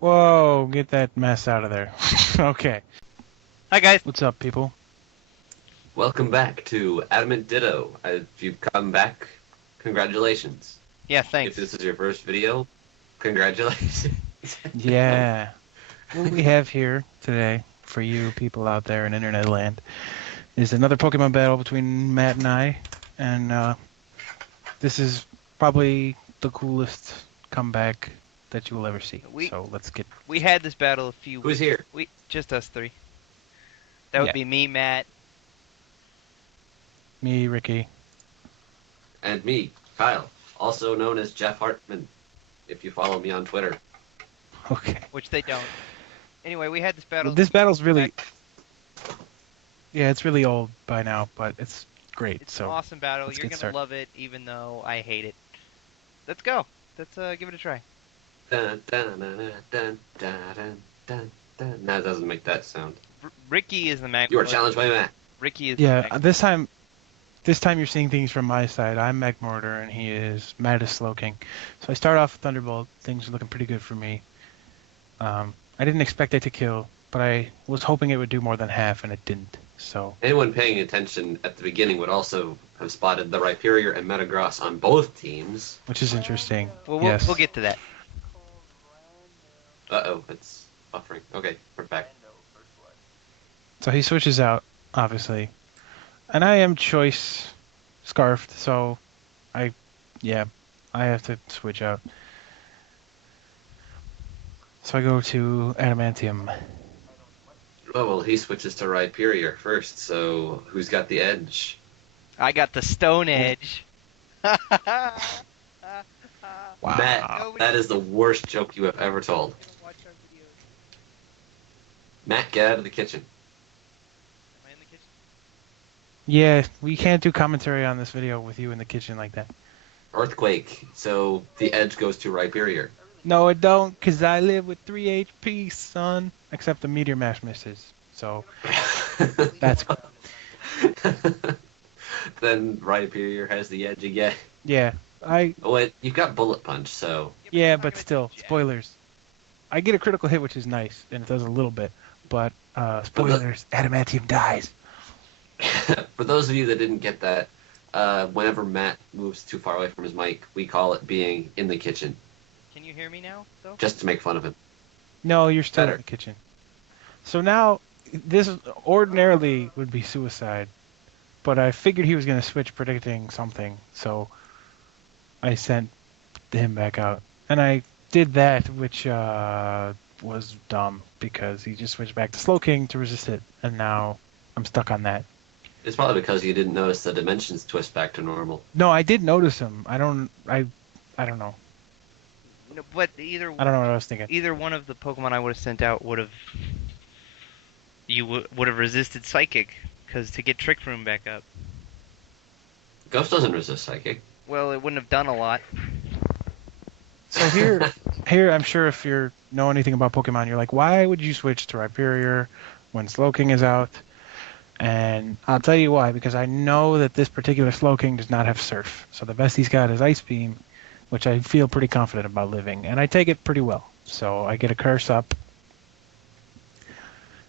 Whoa, get that mess out of there. Okay. Hi guys. What's up, people? Welcome back to Adamant Ditto. If you've come back, congratulations. Yeah, If thanks. this is your first video, congratulations. Yeah. What we have here today for you people out there in internet land is another Pokemon battle between Matt and I. And this is probably the coolest comeback that you will ever see. We So let's get... we had this battle a few Who's weeks. here? Just us three. That would Yeah. be me, Matt. Me, Ricky. And me, Kyle, also known as Jeff Hartman, if you follow me on Twitter. Okay. Which they don't. Anyway, we had this battle. This battle's really... Yeah, it's really old by now, but it's great. It's So an awesome battle. let's You're get gonna started. love it, even though I hate it. Let's go. Let's give it a try. Dun, dun, dun, dun, dun, dun, dun, dun. No, it doesn't make that sound. Ricky is the mag. You are challenged by Matt. Ricky is. Yeah, the mag- this time you're seeing things from my side. I'm Magmortar and he is Mattis Slowking. So I start off with Thunderbolt. Things are looking pretty good for me. I didn't expect it to kill, but I was hoping it would do more than half, and it didn't. So Anyone paying attention at the beginning would also have spotted the Rhyperior and Metagross on both teams. which is interesting. Well, Yes. we'll get to that. Uh-oh, it's buffering. Okay, we're back. So he switches out, obviously, and I am choice scarfed. So I have to switch out. So I go to Adamantium. Oh, well, he switches to Rhyperior first, so who's got the edge? I got the Stone Edge. Wow. Matt, that is the worst joke you have ever told. Matt, get out of the kitchen. Am I in the kitchen? Yeah, we can't do commentary on this video with you in the kitchen like that. Earthquake, so the edge goes to Rhyperior. No, it don't, because I live with 3 HP, son. Except the Meteor Mash misses. So, that's... Then Rhyperior has the edge again. Yeah, Oh, wait, you've got Bullet Punch, so... Yeah, but still, spoilers. I get a critical hit, which is nice, and it does a little bit. But, spoilers, Adamantium dies. For those of you that didn't get that, whenever Matt moves too far away from his mic, we call it being in the kitchen, Can you hear me now, though? just to make fun of him. No, you're still Better. in the kitchen. So now, this ordinarily would be suicide. But I figured he was going to switch predicting something, so I sent him back out. And I did that, which was dumb, because he just switched back to Slowking to resist it, and now I'm stuck on that. It's probably because you didn't notice the dimensions twist back to normal. No, I did notice him. I don't know. No, but I don't know what I was thinking. either one of the Pokemon I would have sent out would have would have resisted Psychic, because to get Trick Room back up, Ghost doesn't resist Psychic. well, it wouldn't have done a lot. So here, I'm sure if you know anything about Pokemon, you're like, why would you switch to Rhyperior when Slowking is out? And I'll tell you why, because I know that this particular Slowking does not have Surf. So the best he's got is Ice Beam, which I feel pretty confident about living, and I take it pretty well. So I get a Curse up.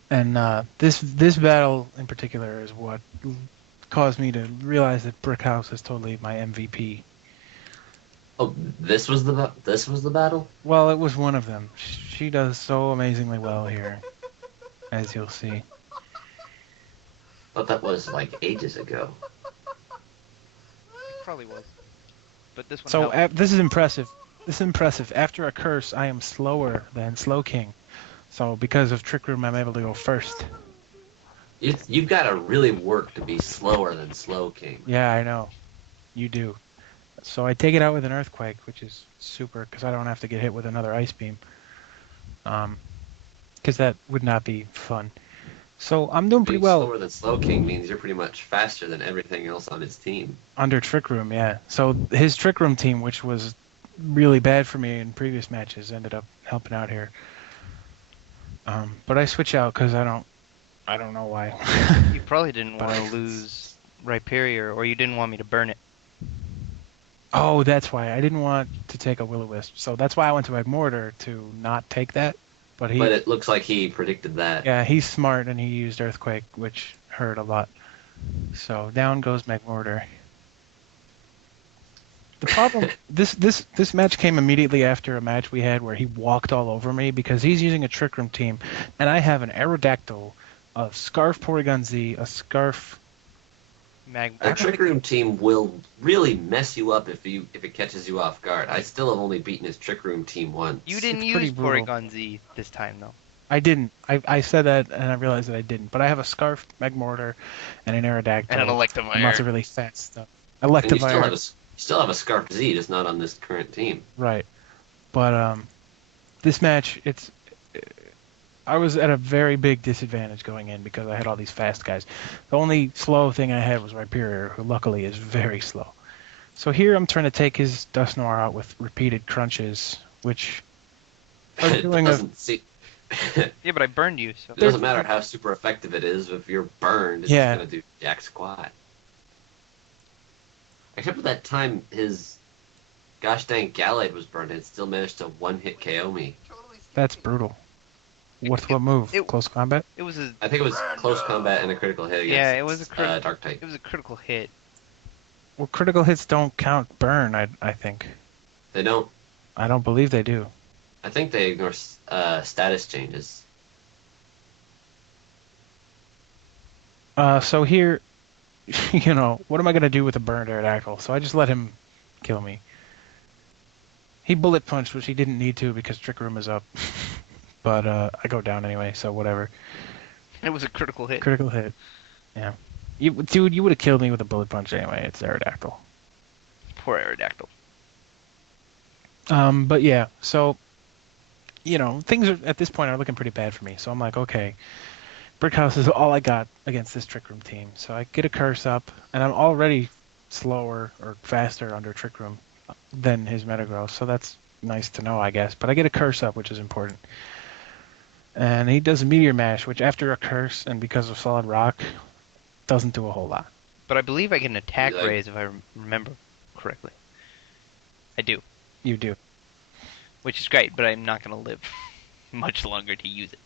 And this battle in particular is what caused me to realize that Brickhouse is totally my MVP. Oh, this was the battle? Well, it was one of them. She does so amazingly well here, as you'll see. Thought that was like ages ago. It probably was. But this one So helped. this is impressive. This is impressive. After a curse, I am slower than Slowking. So because of Trick Room, I'm able to go first. You've got to really work to be slower than Slowking. Yeah, I know. You do. So I take it out with an Earthquake, which is super, because I don't have to get hit with another Ice Beam. Because that would not be fun. So I'm doing pretty Being well. slower than Slowking means you're pretty much faster than everything else on his team. Under Trick Room, yeah. So his Trick Room team, which was really bad for me in previous matches, ended up helping out here. But I switch out because I don't know why. You probably didn't But want I- to lose Rhyperior, or you didn't want me to burn it. Oh, that's why I didn't want to take a Will-O-Wisp. So that's why I went to Magmortar to not take that. But But it looks like he predicted that. yeah, he's smart and he used Earthquake, which hurt a lot. So down goes Magmortar. The problem, this match came immediately after a match we had where he walked all over me because he's using a Trick Room team, and I have an Aerodactyl, a Scarf Porygon Z, a Scarf. A Trick Room team will really mess you up if it catches you off guard. I still have only beaten his Trick Room team once. You didn't use Porygon Z this time, though. I didn't. I said that, and I realized that I didn't. But I have a Scarf, Magmortar, and an Aerodactyl. And an Electivire. And lots of really fast stuff. And Electivire. you still have a Scarf Z, just not on this current team. Right. But this match, I was at a very big disadvantage going in because I had all these fast guys. The only slow thing I had was Rhyperior, who luckily is very slow. So here I'm trying to take his Dusknoir out with repeated crunches, which are doing Yeah, but I burned you, so... It doesn't matter how super effective it is. If you're burned, it's just going to do jack squat. Except for that time his gosh dang Gallade was burned and it still managed to one-hit KO me. That's brutal. What move? Close combat? It was I think it was close combat and a critical hit against it was a Dark type. It was a critical hit. Well, critical hits don't count burn, I think. They don't? I don't believe they do. I think they ignore status changes. So here, what am I going to do with a burned Aerodactyl? So I just let him kill me. He bullet punched, which he didn't need to because Trick Room is up. But I go down anyway, so whatever. It was a critical hit. Critical hit. Yeah. Dude, you would have killed me with a bullet punch anyway. It's Aerodactyl. Poor Aerodactyl. But yeah, so, things at this point are looking pretty bad for me. So I'm like, okay, Brickhouse is all I got against this Trick Room team. So I get a curse up, and I'm already slower or faster under Trick Room than his Metagross. So that's nice to know, I guess. But I get a curse up, which is important. And he does a Meteor Mash, which after a curse and because of Solid Rock, doesn't do a whole lot. But I believe I get an attack raise if I remember correctly. I do. You do. Which is great, but I'm not going to live much longer to use it.